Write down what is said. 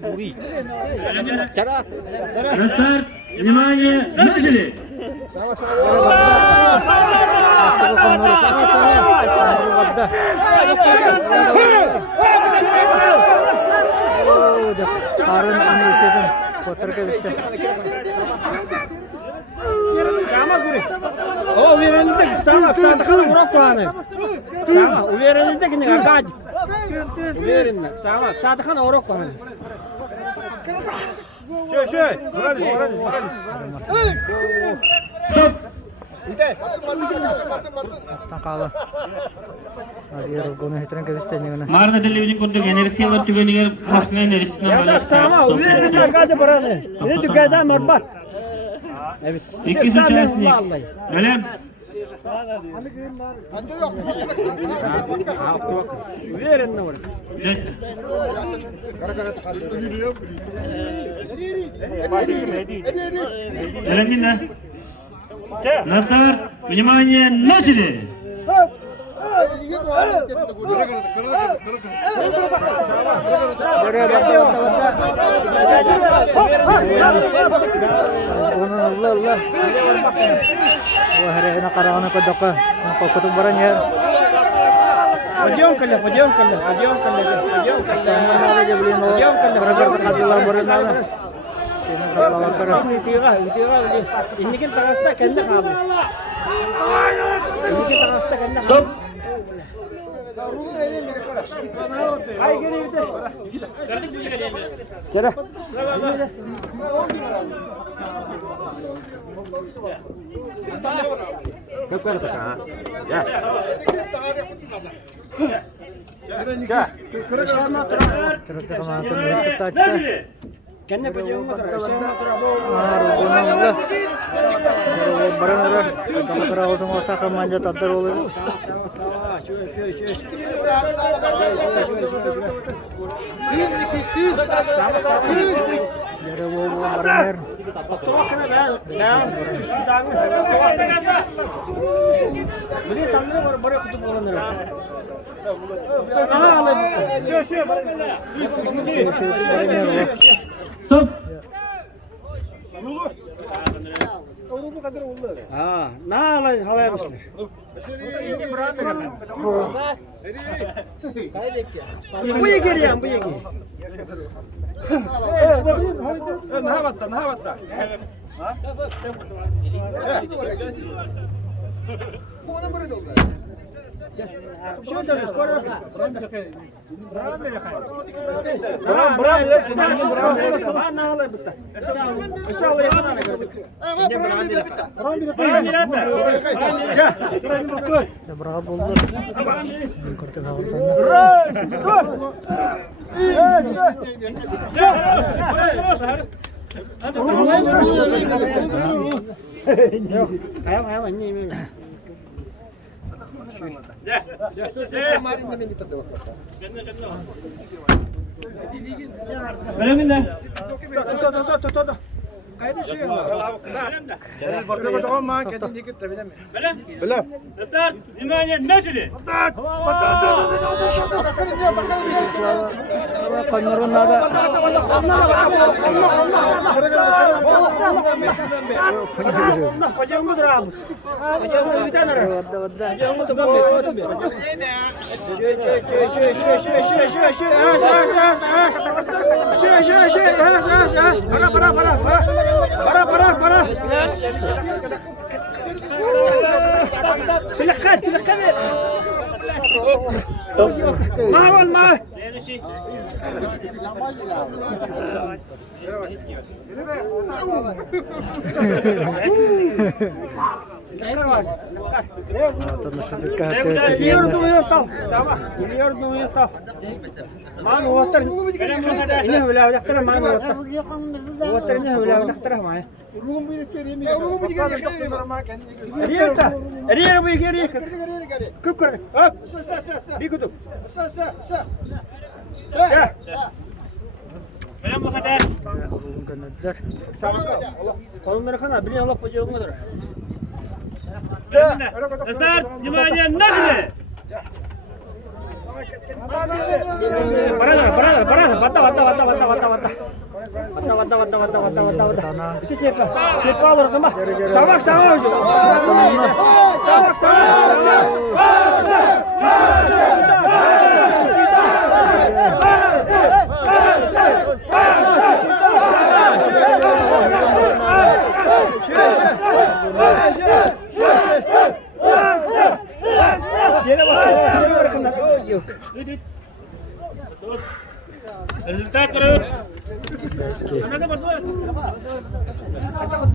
Гури. Чара. Рестарт. Внимание. Начали. Harun Anilse'den fotoğrafı işte. Sama guri. O uvereninde sama sandıkını vurak puanı. Sama uvereninde gini agaj. Uvereninde sama sandıkını vurak puanı. Şöyle. Hadi. Stop. Takala. Hadi yargonu hitren kevisteni. Marna televizyonu kurduk. Enerjisi var tübeniger. Hasna enerjisine var. Yaşak sama uvereninde agaj buranı. Ne dükkada marbat. Evet. İkisi içerisinde. Öyle. Uvereninde var. Öyle dinle. Рестарт. Внимание. Начали. Allah. Wah, hari ini karena kodok, nak kutub barang ya. Пойдем, Коля. Mana aja beli mau. Berapa kadilah berenang. Ini kan terasa kena kamu. Stop. Ay geri gidelim. Cara. Kena pejam motor. Stop. Ne halaymışlar? Bu yegeriyan. Ne havatta? Öyle mi de? Tut. Kaydı şey ya. Burada olma kendin dikkat tabii değil mi? Böyle. Restart. Внимание. Начали. Kanarın nada. Pajam mudur abi? Pajam gitar nara? Pajam mudur abi? Para. Tilakkan. Ma. Kolonları kana bile alıp bacağımdır. Restart. Внимание. Начали. Barana. Batta. İki tepe. Tepe alır değil mi? Savak. Yine bak. Yok. Результат, короче.